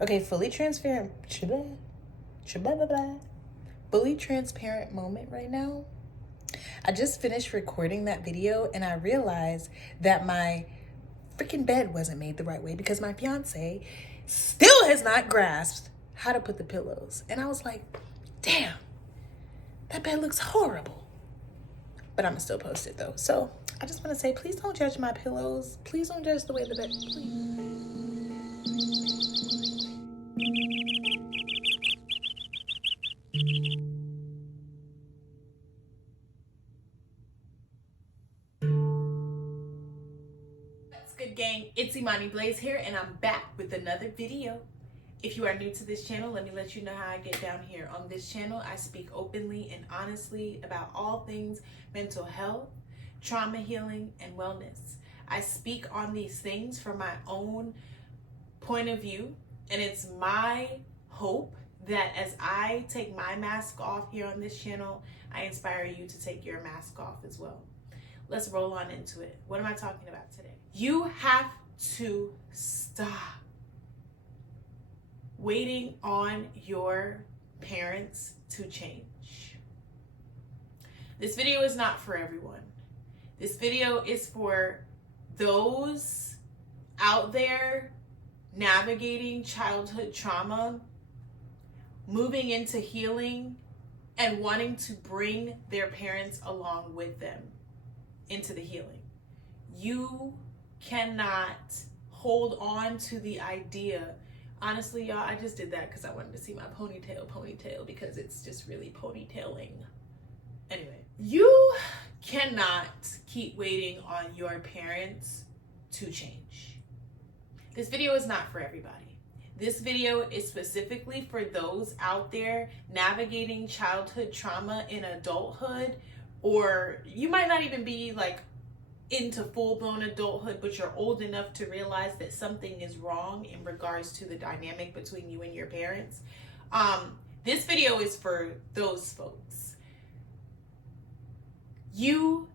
Okay, fully transparent. Fully transparent moment right now. I just finished recording that video and I realized that my freaking bed wasn't made the right way because my fiance still has not grasped how to put the pillows. And I was like, damn, that bed looks horrible. But I'm gonna still post it though. So I just wanna say, please don't judge my pillows. Please don't judge the way the bed, please. What's good, gang? It's Imani Blaze here, and I'm back with another video. If you are new to this channel, let me let you know how I get down here. On this channel, I speak openly and honestly about all things mental health, trauma healing, and wellness. I speak on these things from my own point of view, and it's my hope that as I take my mask off here on this channel, I inspire you to take your mask off as well. Let's roll on into it. What am I talking about today? You have to stop waiting on your parents to change. This video is not for everyone. This video is for those out there navigating childhood trauma, moving into healing, and wanting to bring their parents along with them into the healing. You cannot hold on to the idea. Honestly, y'all, I just did that because I wanted to see my ponytail because it's just really ponytailing. Anyway, you cannot keep waiting on your parents to change. This video is not for everybody. This video is specifically for those out there navigating childhood trauma in adulthood, or you might not even be like into full-blown adulthood, but you're old enough to realize that something is wrong in regards to the dynamic between you and your parents. This video is for those folks. You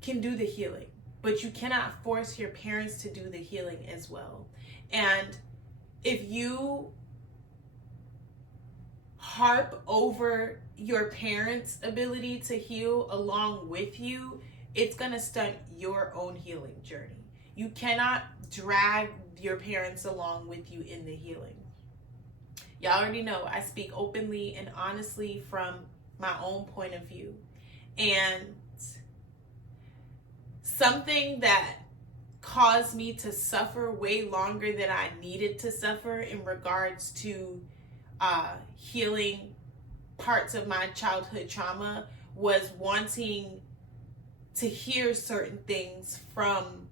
can do the healing, but you cannot force your parents to do the healing as well. And if you harp over your parents' ability to heal along with you, it's going to stunt your own healing journey. You cannot drag your parents along with you in the healing. Y'all already know I speak openly and honestly from my own point of view. And something that caused me to suffer way longer than I needed to suffer in regards to healing parts of my childhood trauma was wanting to hear certain things from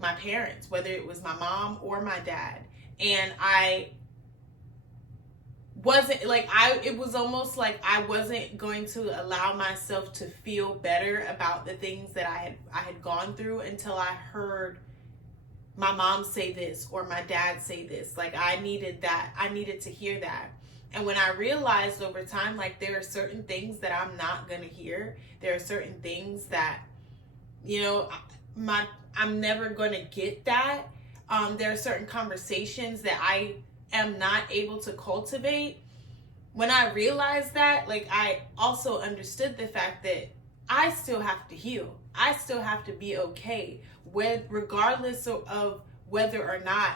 my parents, whether it was my mom or my dad. And I wasn't like, it was almost like I wasn't going to allow myself to feel better about the things that I had gone through until I heard my mom say this or my dad say this. Like I needed to hear that. And when I realized over time, like there are certain things that I'm not gonna hear. There are certain things that, you know, I'm never gonna get that. There are certain conversations that I am not able to cultivate. When I realized that, like I also understood the fact that I still have to heal. I still have to be okay regardless of whether or not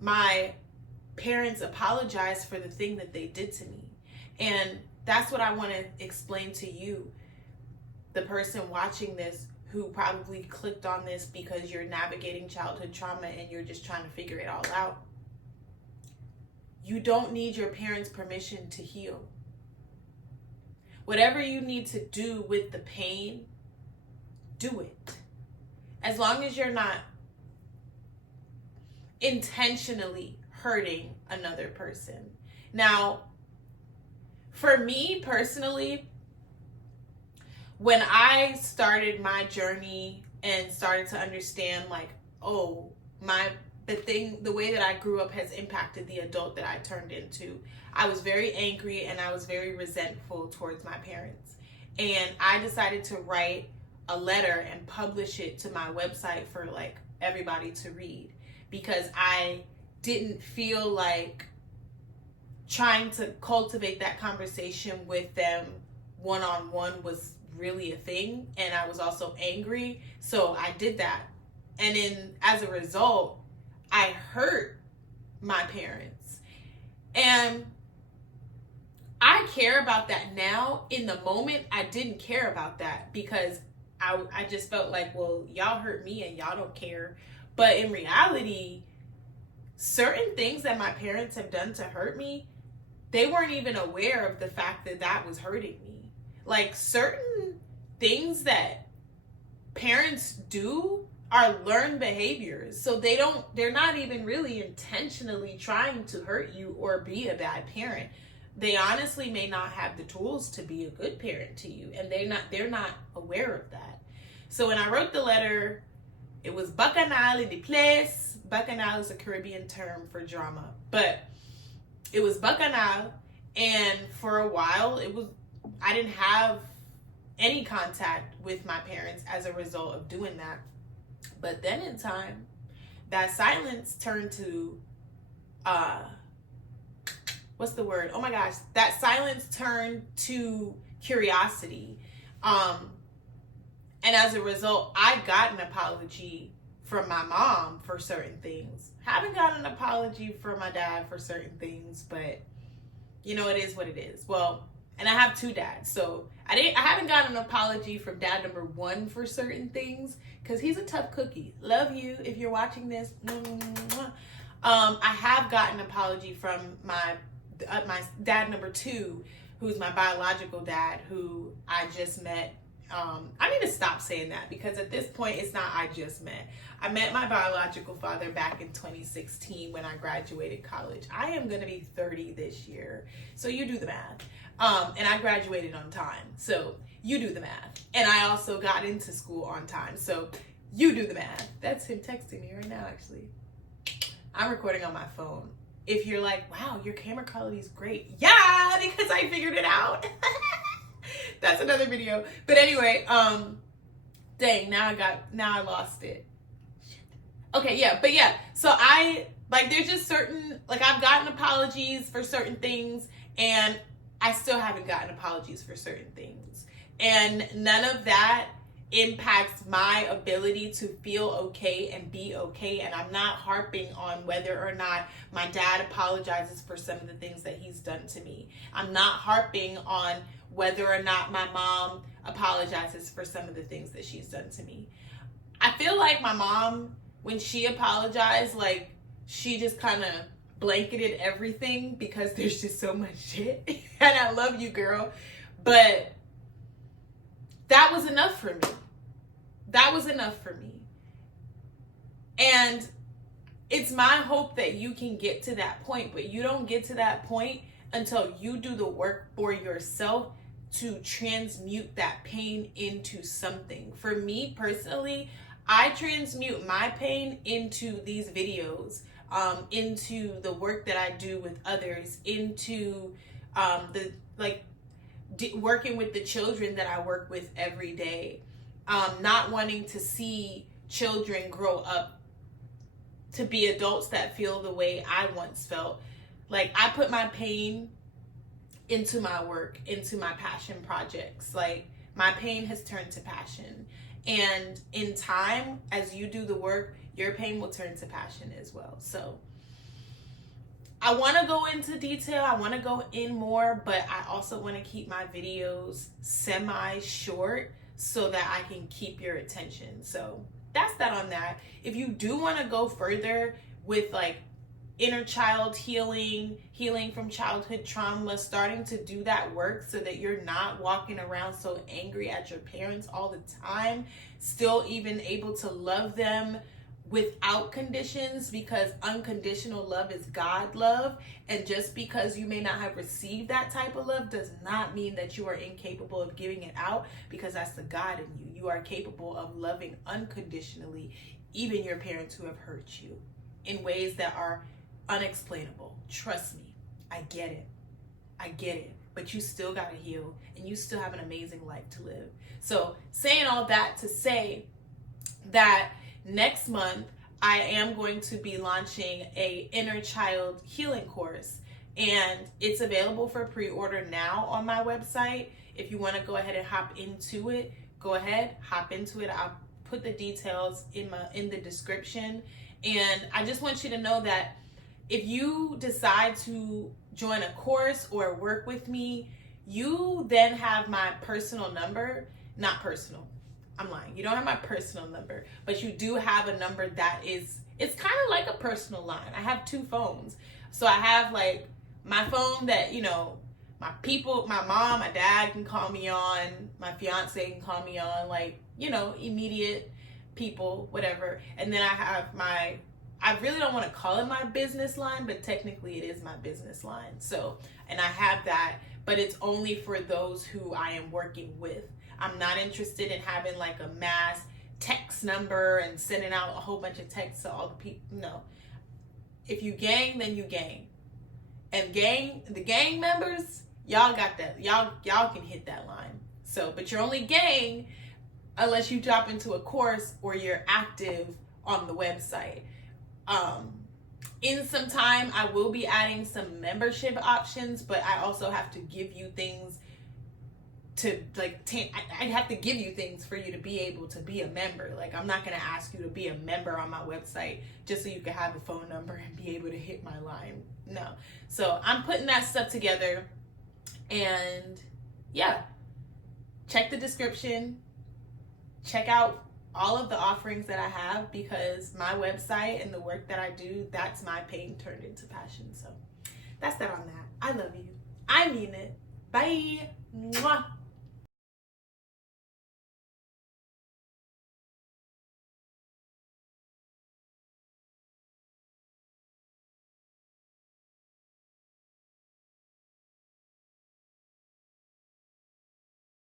my parents apologize for the thing that they did to me. And that's what I want to explain to you, the person watching this who probably clicked on this because you're navigating childhood trauma and you're just trying to figure it all out. You don't need your parents' permission to heal. Whatever you need to do with the pain, do it. As long as you're not intentionally hurting another person. Now, for me personally, when I started my journey and started to understand like, oh, the way that I grew up has impacted the adult that I turned into, I was very angry and I was very resentful towards my parents. And I decided to write a letter and publish it to my website for like everybody to read, because I didn't feel like trying to cultivate that conversation with them one-on-one was really a thing, and I was also angry, so I did that. And as a result, I hurt my parents. And I care about that now. In the moment, I didn't care about that because I just felt like, well, y'all hurt me and y'all don't care. But in reality, certain things that my parents have done to hurt me, they weren't even aware of the fact that that was hurting me. Like, certain things that parents do are learned behaviors. So they're not even really intentionally trying to hurt you or be a bad parent. They honestly may not have the tools to be a good parent to you, and they're not aware of that. So when I wrote the letter, it was bacchanal in the place. Bacchanal is a Caribbean term for drama, but it was bacchanal, and for a while I didn't have any contact with my parents as a result of doing that. But then in time, that silence turned to what's the word? Oh my gosh. That silence turned to curiosity. And as a result, I got an apology from my mom for certain things. Haven't gotten an apology from my dad for certain things, but you know, it is what it is. Well, and I have two dads, so I haven't gotten an apology from dad number one for certain things because he's a tough cookie. Love you if you're watching this. I have gotten an apology from my dad number two, who's my biological dad, who I just met. I need to stop saying that because at this point it's not I just met. I met my biological father back in 2016 when I graduated college. I am going to be 30 this year, so you do the math. And I graduated on time, so you do the math. And I also got into school on time, so you do the math. That's him texting me right now, actually. I'm recording on my phone. If you're like, wow, your camera quality is great. Yeah, because I figured it out. That's another video. But anyway, dang, now I lost it. Okay, yeah, but yeah. So there's just certain, I've gotten apologies for certain things, and I still haven't gotten apologies for certain things. And none of that impacts my ability to feel okay and be okay. And I'm not harping on whether or not my dad apologizes for some of the things that he's done to me. I'm not harping on whether or not my mom apologizes for some of the things that she's done to me. I feel like my mom, when she apologized, she just kind of blanketed everything because there's just so much shit. And I love you, girl. But that was enough for me. That was enough for me. And it's my hope that you can get to that point, but you don't get to that point until you do the work for yourself to transmute that pain into something. For me personally, I transmute my pain into these videos, into the work that I do with others, into working with the children that I work with every day, not wanting to see children grow up to be adults that feel the way I once felt. I put my pain into my work, into my passion projects. My pain has turned to passion. And in time, as you do the work, your pain will turn to passion as well. So I want to go into detail. I want to go in more, but I also want to keep my videos semi-short so that I can keep your attention. So that's that on that. If you do want to go further with inner child healing from childhood trauma, starting to do that work so that you're not walking around so angry at your parents all the time, still even able to love them without conditions, because unconditional love is God love. And just because you may not have received that type of love does not mean that you are incapable of giving it out, because that's the God in you. You are capable of loving unconditionally, even your parents who have hurt you in ways that are unexplainable. Trust me, I get it, but you still gotta heal, and you still have an amazing life to live. So saying all that to say that next month I am going to be launching a inner child healing course, and it's available for pre-order now on my website. If you want to go ahead and hop into it, go ahead, hop into it. I'll put the details in the description. And I just want you to know that if you decide to join a course or work with me, you then have my personal number. Not personal, I'm lying. You don't have my personal number, but you do have a number that is, it's kind of like a personal line. I have 2 phones. So I have like my phone that, you know, my people, my mom, my dad can call me on, my fiance can call me on, like, you know, immediate people, whatever. And then I have my, I really don't want to call it my business line, but technically it is my business line. So, and I have that, but it's only for those who I am working with. I'm not interested in having like a mass text number and sending out a whole bunch of texts to all the people. No. If you gang, then you gang. And the gang members, y'all got that. Y'all can hit that line. So, but you're only gang unless you drop into a course or you're active on the website. In some time, I will be adding some membership options, but I also have to give you things to like, I have to give you things for you to be able to be a member. Like, I'm not going to ask you to be a member on my website just so you can have a phone number and be able to hit my line. No. So I'm putting that stuff together, and yeah, check the description, check out all of the offerings that I have, because my website and the work that I do, that's my pain turned into passion. So that's that on that. I love you. I mean it. Bye. Mwah.